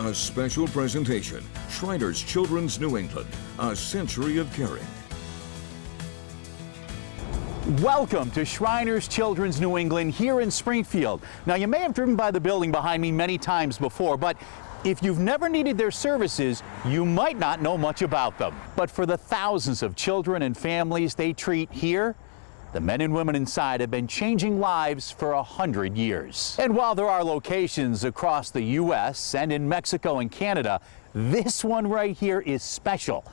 A special presentation, Shriners Children's New England, a century of caring. Welcome to Shriners Children's New England here in Springfield. Now, you may have driven by the building behind me many times before, but if you've never needed their services, you might not know much about them. But for the thousands of children and families they treat here, the men and women inside have been changing lives for 100 years. And while there are locations across the U.S. and in Mexico and Canada, this one right here is special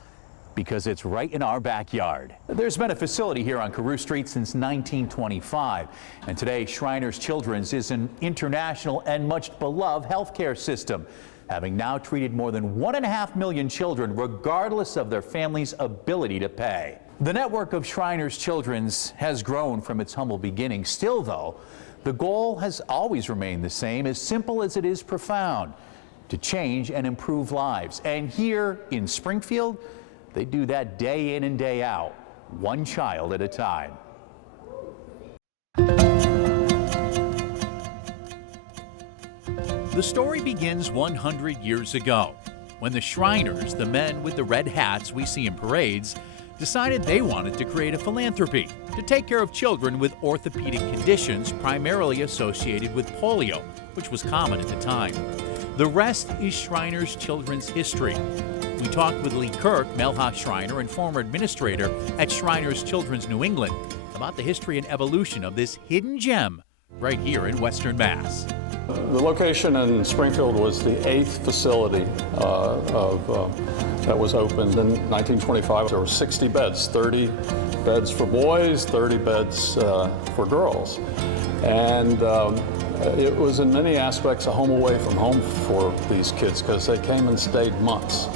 because it's right in our backyard. There's been a facility here on Carew Street since 1925, and today Shriners Children's is an international and much beloved healthcare system, having now treated more than 1.5 million children regardless of their family's ability to pay. The network of Shriners Children's has grown from its humble beginnings. Still, though, the goal has always remained the same, as simple as it is profound: to change and improve lives. And here in Springfield, they do that day in and day out, one child at a time. The story begins 100 years ago, when the Shriners, the men with the red hats we see in parades, decided they wanted to create a philanthropy to take care of children with orthopedic conditions primarily associated with polio, which was common at the time. The rest is Shriners Children's history. We talked with Lee Kirk, Melha Shriner and former administrator at Shriners Children's New England, about the history and evolution of this hidden gem right here in Western Mass. The location in Springfield was the 8th facility that was opened in 1925. There were 60 beds, 30 beds for boys, 30 beds for girls. And it was in many aspects a home away from home for these kids because they came and stayed months.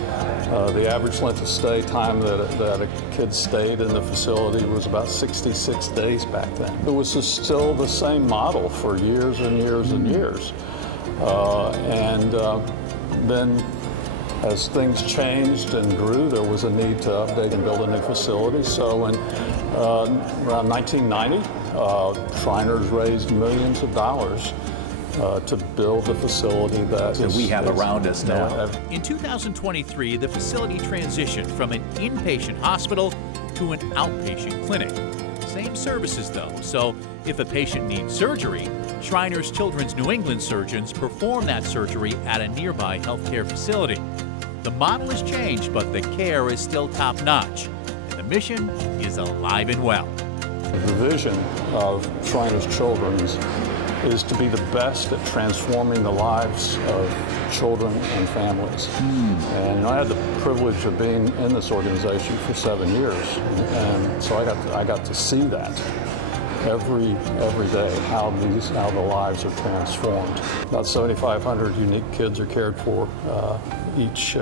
The average length of stay time that a kid stayed in the facility was about 66 days back then. It was still the same model for years and years and years. Then as things changed and grew, there was a need to update and build a new facility. So in around 1990, Shriners raised millions of dollars to build the facility that we have around us now. In 2023, the facility transitioned from an inpatient hospital to an outpatient clinic. Same services though, so if a patient needs surgery, Shriners Children's New England surgeons perform that surgery at a nearby healthcare facility. The model has changed, but the care is still top-notch, and the mission is alive and well. The vision of Shriners Children's is to be the best at transforming the lives of children and families. And I had the privilege of being in this organization for 7 years, and so I got to see that every day, how the lives are transformed. About 7,500 unique kids are cared for each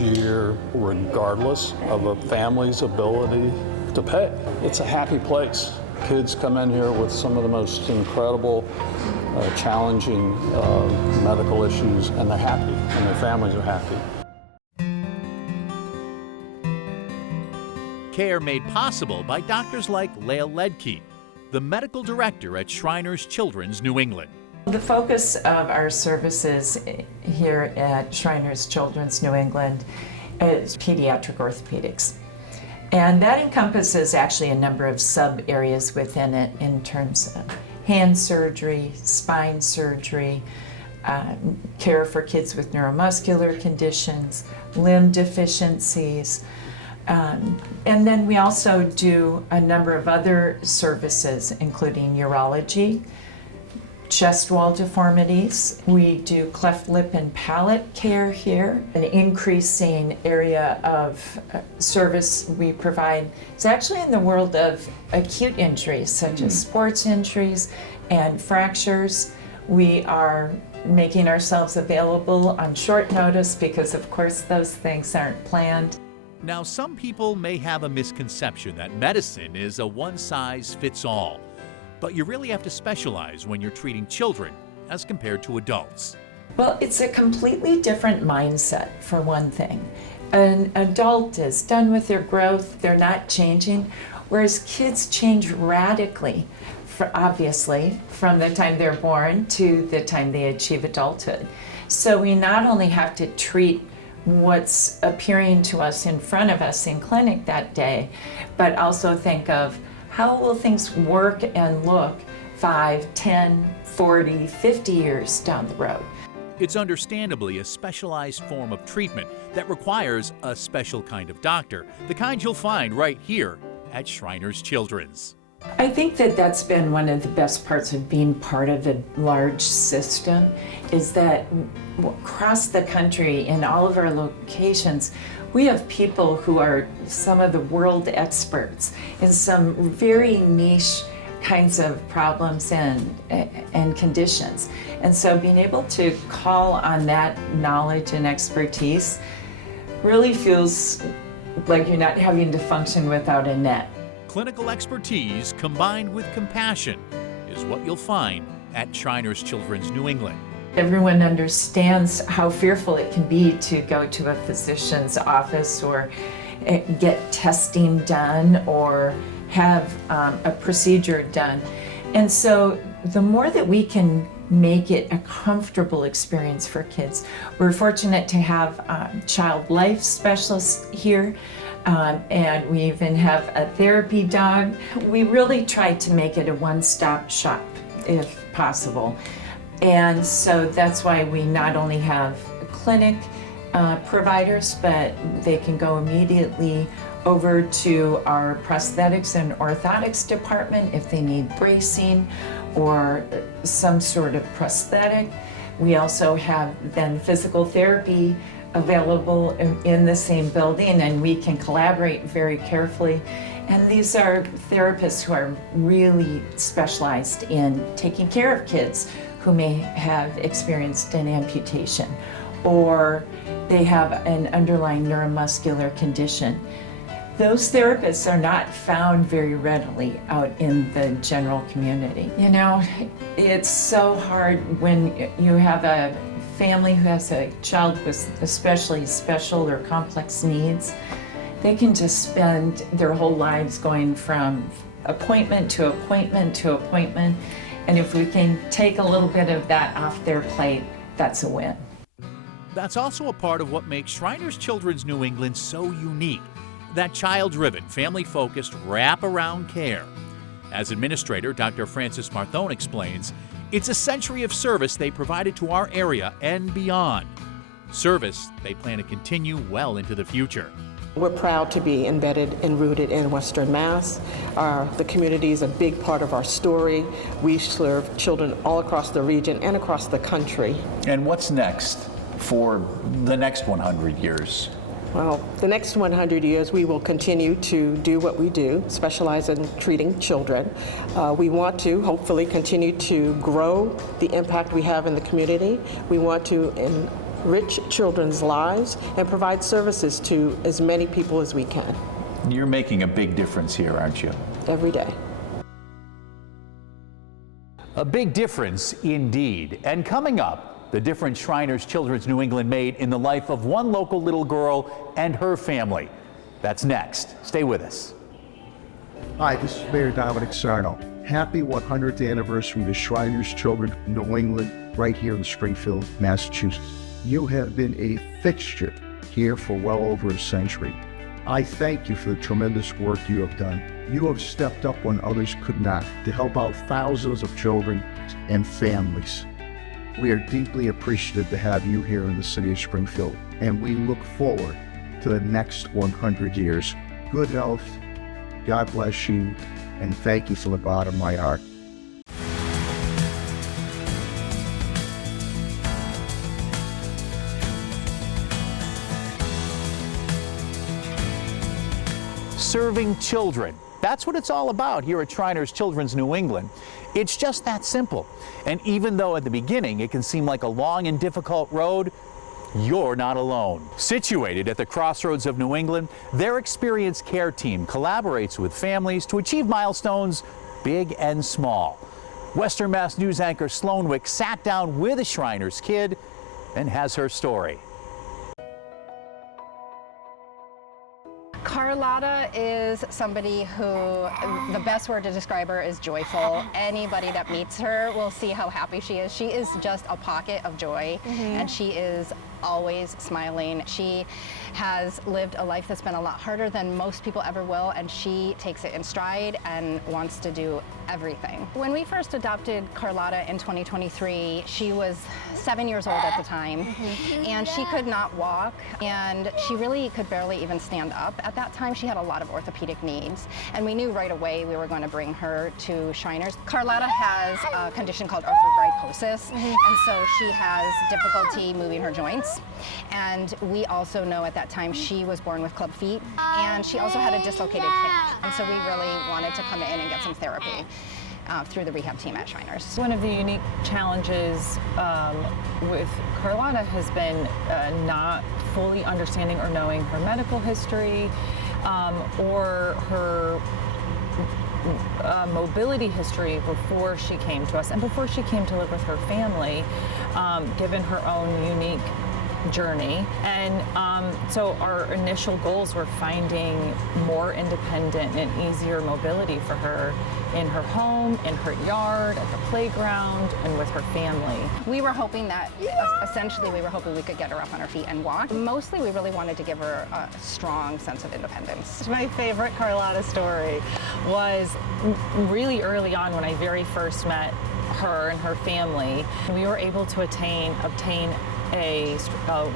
year, regardless of a family's ability to pay. It's a happy place. Kids come in here with some of the most incredible, challenging medical issues, and they're happy, and their families are happy. Care made possible by doctors like Leah Ledke, the medical director at Shriners Children's New England. The focus of our services here at Shriners Children's New England is pediatric orthopedics. And that encompasses actually a number of sub-areas within it in terms of hand surgery, spine surgery, care for kids with neuromuscular conditions, limb deficiencies. And then we also do a number of other services, including urology, chest wall deformities. We do cleft lip and palate care here. An increasing area of service we provide is actually in the world of acute injuries, such as sports injuries and fractures. We are making ourselves available on short notice because, of course, those things aren't planned. Now, some people may have a misconception that medicine is a one-size-fits-all, but you really have to specialize when you're treating children as compared to adults. Well, it's a completely different mindset, for one thing. An adult is done with their growth, they're not changing, whereas kids change radically, obviously, from the time they're born to the time they achieve adulthood. So we not only have to treat what's appearing to us in front of us in clinic that day, but also think of how will things work and look 5, 10, 40, 50 years down the road. It's understandably a specialized form of treatment that requires a special kind of doctor, the kind you'll find right here at Shriners Children's. I think that that's been one of the best parts of being part of a large system, is that across the country in all of our locations, we have people who are some of the world experts in some very niche kinds of problems and conditions. And so being able to call on that knowledge and expertise really feels like you're not having to function without a net. Clinical expertise combined with compassion is what you'll find at Shriners Children's New England. Everyone understands how fearful it can be to go to a physician's office or get testing done or have a procedure done. And so the more that we can make it a comfortable experience for kids. We're fortunate to have child life specialists here, and we even have a therapy dog. We really try to make it a one-stop shop if possible. And so that's why we not only have clinic providers, but they can go immediately over to our prosthetics and orthotics department if they need bracing or some sort of prosthetic. We also have then physical therapy available in the same building, and we can collaborate very carefully. And these are therapists who are really specialized in taking care of kids who may have experienced an amputation or they have an underlying neuromuscular condition. Those therapists are not found very readily out in the general community. You know, it's so hard when you have a family who has a child with especially special or complex needs. They can just spend their whole lives going from appointment to appointment to appointment. And if we can take a little bit of that off their plate, that's a win. That's also a part of what makes Shriners Children's New England so unique. That child-driven, family-focused, wrap-around care. As administrator, Dr. Frances Marthone explains, it's a century of service they provided to our area and beyond. Service they plan to continue well into the future. We're proud to be embedded and rooted in Western Mass. The community is a big part of our story. We serve children all across the region and across the country. And what's next for the next 100 years? Well, the next 100 years, we will continue to do what we do, specialize in treating children. We want to hopefully continue to grow the impact we have in the community. We want to enrich children's lives and provide services to as many people as we can. You're making a big difference here, aren't you? Every day. A big difference indeed. And coming up, the difference Shriners Children's New England made in the life of one local little girl and her family. That's next. Stay with us. Hi, this is Mayor Dominic Sarno. Happy 100th anniversary to Shriners Children New England right here in Springfield, Massachusetts. You have been a fixture here for well over a century. I thank you for the tremendous work you have done. You have stepped up when others could not to help out thousands of children and families. We are deeply appreciative to have you here in the city of Springfield, and we look forward to the next 100 years. Good health, God bless you, and thank you from the bottom of my heart. Serving children. That's what it's all about here at Shriners Children's New England. It's just that simple. And even though at the beginning it can seem like a long and difficult road, you're not alone. Situated at the crossroads of New England, their experienced care team collaborates with families to achieve milestones big and small. Western Mass News anchor Sloan Wick sat down with a Shriners kid and has her story. Carlotta is somebody who, the best word to describe her is joyful. Anybody that meets her will see how happy she is. She is just a pocket of joy, and she is always smiling. She has lived a life that's been a lot harder than most people ever will, and she takes it in stride and wants to do everything. When we first adopted Carlotta in 2023, she was 7 years old at the time, and she could not walk, and she really could barely even stand up at that time. She had a lot of orthopedic needs, and we knew right away we were going to bring her to Shriners. Carlotta has a condition called arthrogryposis, and so she has difficulty moving her joints. And we also know at that time she was born with club feet, and she also had a dislocated hip. And so we really wanted to come in and get some therapy through the rehab team at Shriners. One of the unique challenges with Carlotta has been not fully understanding or knowing her medical history or her mobility history before she came to us and before she came to live with her family, given her own unique journey. And so our initial goals were finding more independent and easier mobility for her in her home, in her yard, at the playground, and with her family. We were hoping that, essentially we were hoping we could get her up on her feet and walk. Mostly we really wanted to give her a strong sense of independence. My favorite Carlotta story was really early on when I very first met her and her family. We were able to obtain a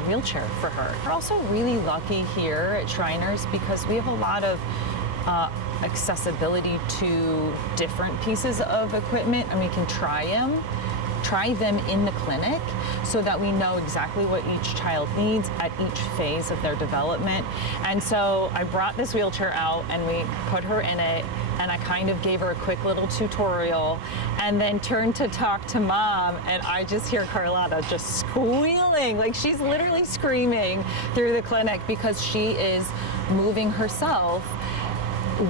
wheelchair for her. We're also really lucky here at Shriners because we have a lot of accessibility to different pieces of equipment, and we can try them in the clinic so that we know exactly what each child needs at each phase of their development. And so I brought this wheelchair out and we put her in it, and I kind of gave her a quick little tutorial and then turned to talk to Mom, and I just hear Carlotta just squealing, like she's literally screaming through the clinic because she is moving herself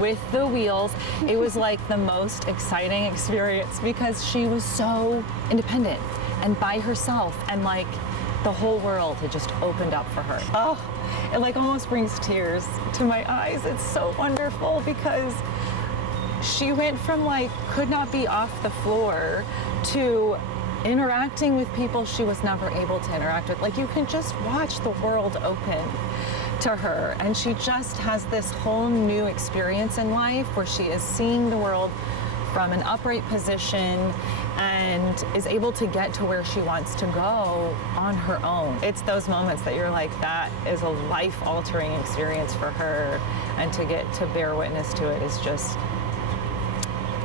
with the wheels. It was like the most exciting experience because she was so independent and by herself, and like the whole world had just opened up for her. Oh, it like almost brings tears to my eyes. It's so wonderful because she went from like could not be off the floor to interacting with people she was never able to interact with. Like you can just watch the world open to her, and she just has this whole new experience in life where she is seeing the world from an upright position and is able to get to where she wants to go on her own. It's those moments that you're like, that is a life-altering experience for her, and to get to bear witness to it is just,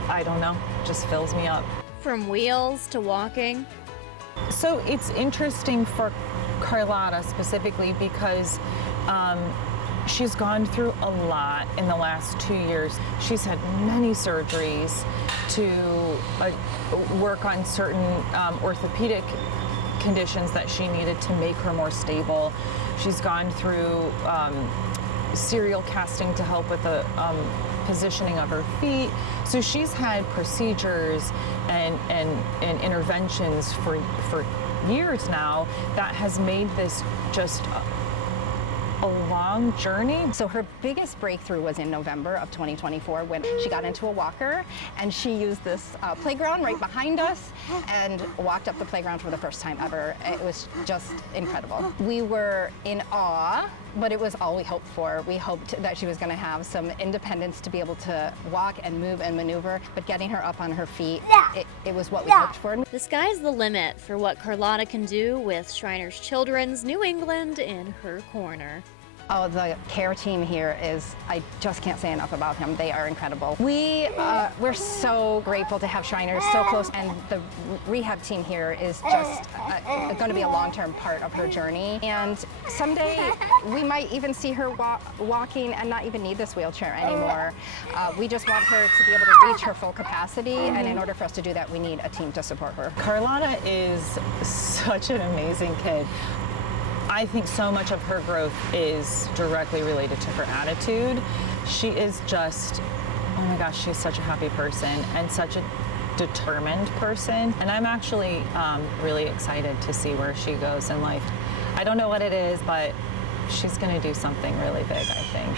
I don't know, just fills me up. From wheels to walking? So it's interesting for Carlotta specifically because she's gone through a lot in the last 2 years. She's had many surgeries to work on certain orthopedic conditions that she needed to make her more stable. She's gone through serial casting to help with the positioning of her feet. So she's had procedures and interventions for years now that has made this just a long journey. So her biggest breakthrough was in November of 2024 when she got into a walker and she used this playground right behind us and walked up the playground for the first time ever. It was just incredible. We were in awe, but it was all we hoped for. We hoped that she was going to have some independence to be able to walk and move and maneuver, but getting her up on her feet, it was what we hoped for. The sky's the limit for what Carlotta can do with Shriners Children's New England in her corner. Oh, the care team here is, I just can't say enough about them. They are incredible. We're so grateful to have Shriners so close, and the rehab team here is just going to be a long-term part of her journey. And someday we might even see her walking and not even need this wheelchair anymore. We just want her to be able to reach her full capacity, and in order for us to do that, we need a team to support her. Carlotta is such an amazing kid. I think so much of her growth is directly related to her attitude. She is just, oh my gosh, she's such a happy person and such a determined person. And I'm actually really excited to see where she goes in life. I don't know what it is, but she's gonna do something really big, I think.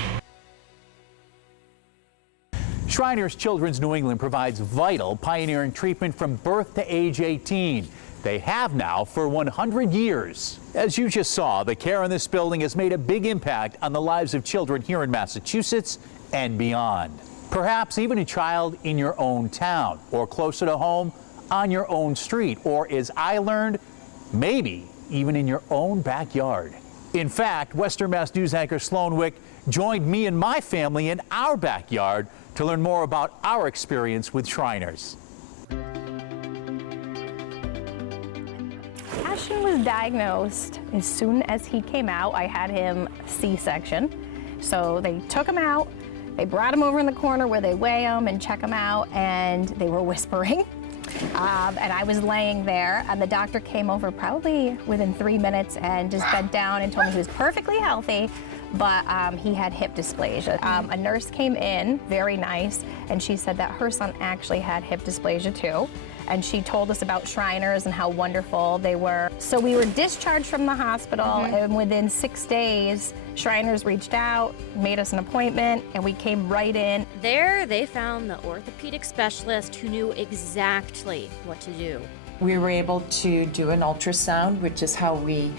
Shriners Children's New England provides vital, pioneering treatment from birth to age 18. They have now for 100 years. As you just saw, the care in this building has made a big impact on the lives of children here in Massachusetts and beyond. Perhaps even a child in your own town, or closer to home, on your own street, or as I learned, maybe even in your own backyard. In fact, Western Mass News anchor Sloan Wick joined me and my family in our backyard to learn more about our experience with Shriners. Ashton was diagnosed as soon as he came out. I had him C-section. So they took him out, they brought him over in the corner where they weigh him and check him out, and they were whispering. And I was laying there, and the doctor came over probably within 3 minutes and just bent down and told me he was perfectly healthy, but he had hip dysplasia. A nurse came in, very nice, and she said that her son actually had hip dysplasia too. And she told us about Shriners and how wonderful they were. So we were discharged from the hospital, and within 6 days, Shriners reached out, made us an appointment, and we came right in. There, they found the orthopedic specialist who knew exactly what to do. We were able to do an ultrasound, which is how we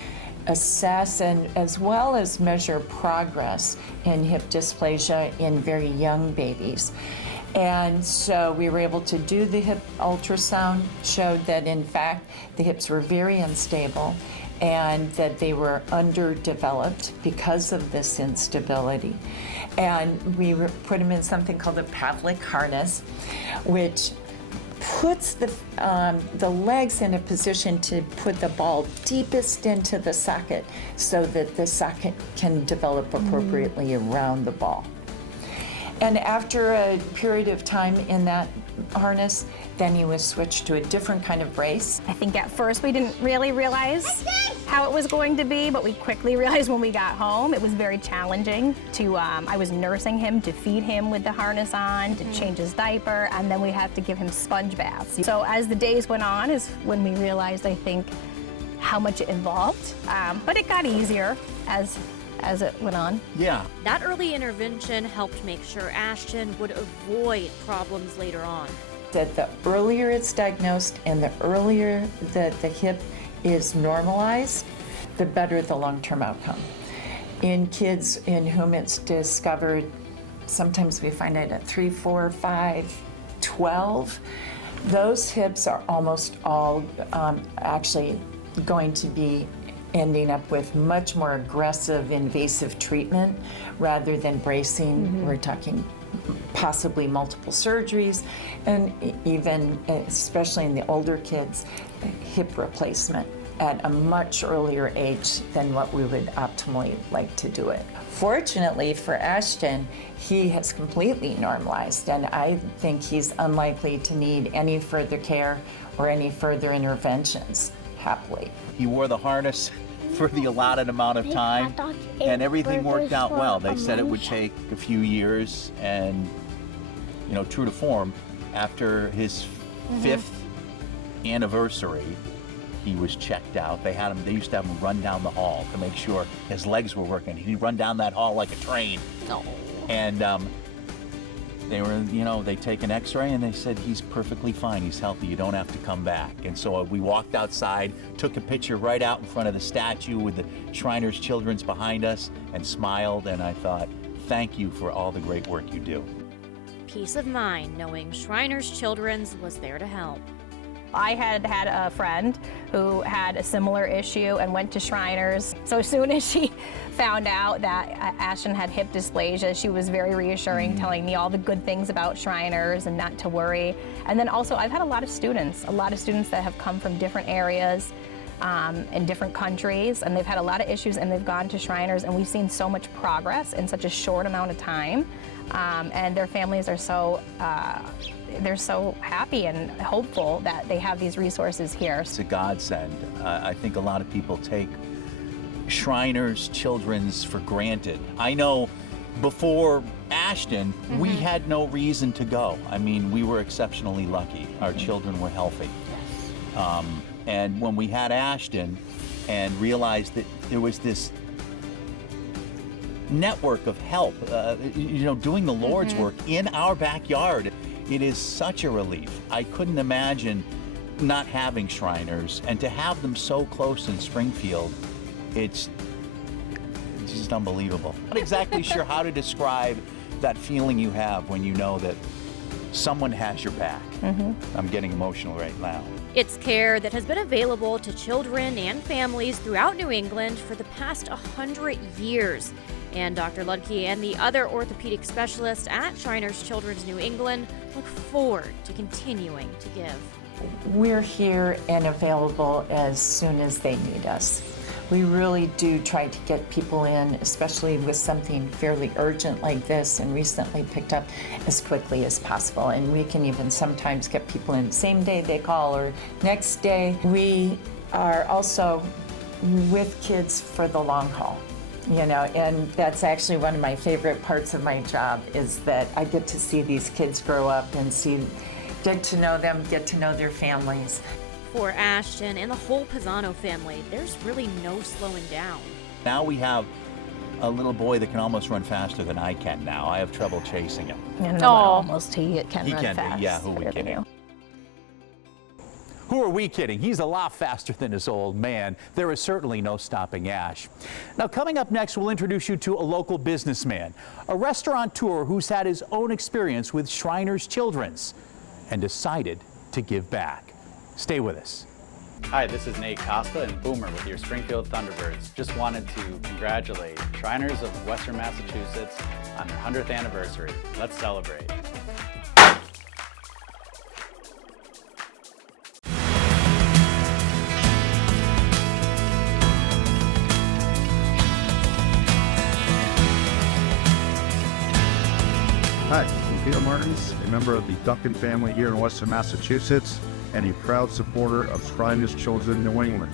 assess and as well as measure progress in hip dysplasia in very young babies. And so we were able to do the hip ultrasound, showed that in fact the hips were very unstable and that they were underdeveloped because of this instability. And we put them in something called a Pavlik harness, which puts the legs in a position to put the ball deepest into the socket so that the socket can develop appropriately around the ball. And after a period of time in that harness, then he was switched to a different kind of brace. I think at first we didn't really realize how it was going to be, but we quickly realized when we got home it was very challenging to, I was nursing him to feed him with the harness on, to change his diaper, and then we had to give him sponge baths. So as the days went on is when we realized, I think, how much it involved, but it got easier as it went on. Yeah. That early intervention helped make sure Ashton would avoid problems later on. That the earlier it's diagnosed and the earlier that the hip is normalized, the better the long-term outcome. In kids in whom it's discovered, sometimes we find it at 3, 4, 5, 12, those hips are almost all actually going to be ending up with much more aggressive, invasive treatment rather than bracing. We're talking possibly multiple surgeries, and even, especially in the older kids, hip replacement at a much earlier age than what we would optimally like to do it. Fortunately for Ashton, he has completely normalized, and I think he's unlikely to need any further care or any further interventions, happily. He wore the harness for the allotted amount of time, and everything worked out well. They said it would take a few years, and, you know, true to form, after his 5th anniversary, he was checked out. They used to have him run down the hall to make sure his legs were working. He'd run down that hall like a train. And they take an x-ray and they said, he's perfectly fine, he's healthy, you don't have to come back. And so we walked outside, took a picture right out in front of the statue with the Shriners Children's behind us, and smiled, and I thought, thank you for all the great work you do. Peace of mind knowing Shriners Children's was there to help. I had a friend who had a similar issue and went to Shriners. So as soon as she found out that Ashton had hip dysplasia, she was very reassuring, telling me all the good things about Shriners and not to worry. And then also I've had a lot of students that have come from different areas in different countries, and they've had a lot of issues and they've gone to Shriners, and we've seen so much progress in such a short amount of time. And their families are they're so happy and hopeful that they have these resources here. It's a godsend. I think a lot of people take Shriners Children's for granted. I know before Ashton, we had no reason to go. I mean, we were exceptionally lucky. Our children were healthy. And when we had Ashton and realized that there was this network of help, doing the Lord's work in our backyard. It is such a relief. I couldn't imagine not having Shriners, and to have them so close in Springfield, it's just unbelievable. Not exactly sure how to describe that feeling you have when you know that someone has your back. I'm getting emotional right now. It's care that has been available to children and families throughout New England for the past 100 years. And Dr. Ludke and the other orthopedic specialists at Shriners Children's New England look forward to continuing to give. We're here and available as soon as they need us. We really do try to get people in, especially with something fairly urgent like this and recently picked up, as quickly as possible. And we can even sometimes get people in the same day they call or next day. We are also with kids for the long haul. And that's actually one of my favorite parts of my job, is that I get to see these kids grow up and get to know them, get to know their families. For Ashton and the whole Pisano family, there's really no slowing down. Now we have a little boy that can almost run faster than I can now. I have trouble chasing him. Almost he can run fast. Yeah, who are we kidding? Who are we kidding? He's a lot faster than his old man. There is certainly no stopping Ash. Now, coming up next, we'll introduce you to a local businessman, a restaurateur who's had his own experience with Shriners Children's and decided to give back. Stay with us. Hi, this is Nate Costa and Boomer with your Springfield Thunderbirds. Just wanted to congratulate Shriners of Western Massachusetts on their 100th anniversary. Let's celebrate. Hi, I'm Peter Martins, a member of the Duncan family here in Western Massachusetts and a proud supporter of Shriners Children New England.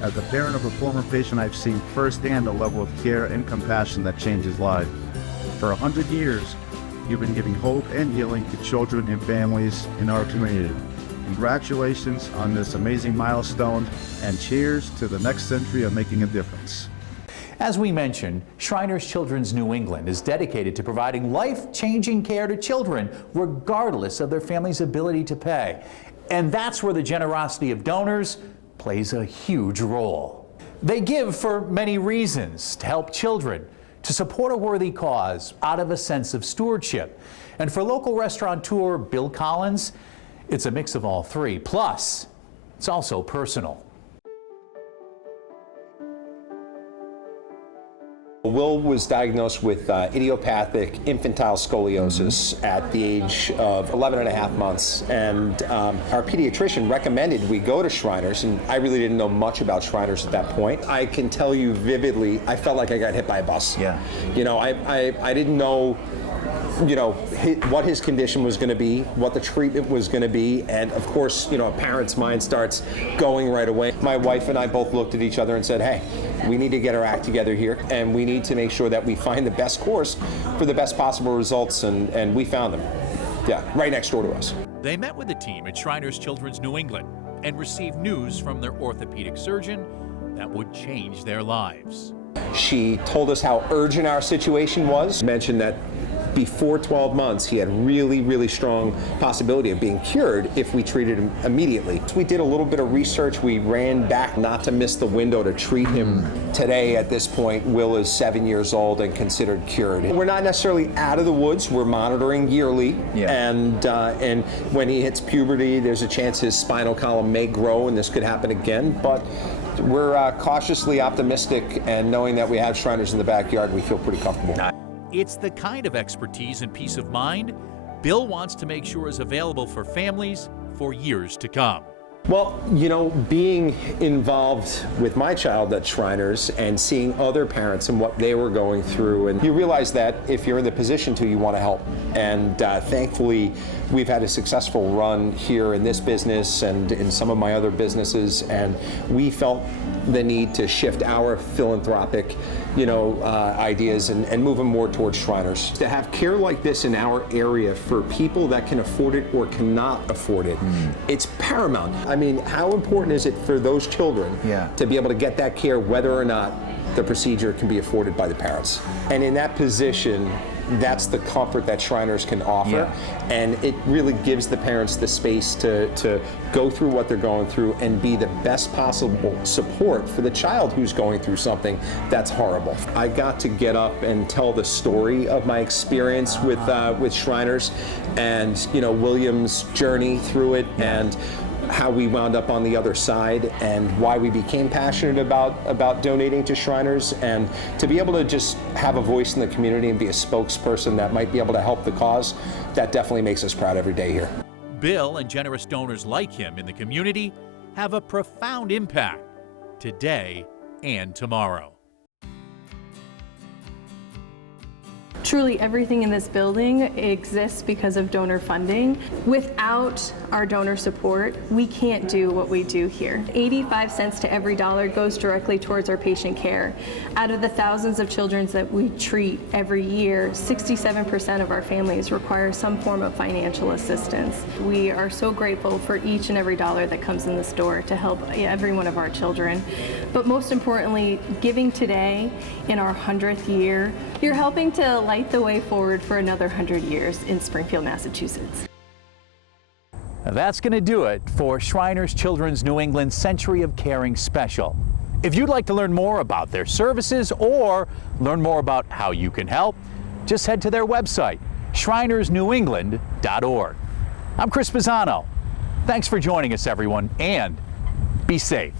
As a parent of a former patient, I've seen firsthand the level of care and compassion that changes lives. For 100 years, you've been giving hope and healing to children and families in our community. Congratulations on this amazing milestone, and cheers to the next century of making a difference. As we mentioned, Shriners Children's New England is dedicated to providing life-changing care to children regardless of their family's ability to pay. And that's where the generosity of donors plays a huge role. They give for many reasons: to help children, to support a worthy cause out of a sense of stewardship. And for local restaurateur Bill Collins, it's a mix of all three. Plus, it's also personal. Will was diagnosed with idiopathic infantile scoliosis at the age of 11 and a half months, and our pediatrician recommended we go to Shriners, and I really didn't know much about Shriners at that point. I can tell you vividly, I felt like I got hit by a bus. Yeah. I didn't know what his condition was going to be, what the treatment was going to be, and of course, a parent's mind starts going right away. My wife and I both looked at each other and said, hey, we need to get our act together here, and we need to make sure that we find the best course for the best possible results, and we found them. Yeah, right next door to us. They met with the team at Shriners Children's New England and received news from their orthopedic surgeon that would change their lives. She told us how urgent our situation was, mentioned that before 12 months, he had really, really strong possibility of being cured if we treated him immediately. So we did a little bit of research. We ran back not to miss the window to treat him. Today, at this point, Will is 7 years old and considered cured. We're not necessarily out of the woods. We're monitoring yearly. Yeah. And when he hits puberty, there's a chance his spinal column may grow and this could happen again. But we're cautiously optimistic, and knowing that we have Shriners in the backyard, we feel pretty comfortable. It's the kind of expertise and peace of mind Bill wants to make sure is available for families for years to come. Well, being involved with my child at Shriners and seeing other parents and what they were going through, and you realize that if you're in the position to, you want to help. And thankfully, we've had a successful run here in this business and in some of my other businesses, and we felt the need to shift our philanthropic, ideas and move them more towards Shriners. To have care like this in our area for people that can afford it or cannot afford it, it's paramount. I mean, how important is it for those children to be able to get that care whether or not the procedure can be afforded by the parents. And in that position, that's the comfort that Shriners can offer, and it really gives the parents the space to go through what they're going through and be the best possible support for the child who's going through something that's horrible. I got to get up and tell the story of my experience with Shriners, and William's journey through it, and how we wound up on the other side, and why we became passionate about donating to Shriners, and to be able to just have a voice in the community and be a spokesperson that might be able to help the cause, that definitely makes us proud every day here. Bill and generous donors like him in the community have a profound impact today and tomorrow. Truly everything in this building exists because of donor funding. Without our donor support, we can't do what we do here. 85 cents to every dollar goes directly towards our patient care. Out of the thousands of children that we treat every year, 67% of our families require some form of financial assistance. We are so grateful for each and every dollar that comes in this door to help every one of our children. But most importantly, giving today in our 100th year, you're helping to light the way forward for another 100 years in Springfield, Massachusetts. That's going to do it for Shriners Children's New England Century of Caring Special. If you'd like to learn more about their services or learn more about how you can help, just head to their website, shrinersnewengland.org. I'm Chris Pisano. Thanks for joining us, everyone, and be safe.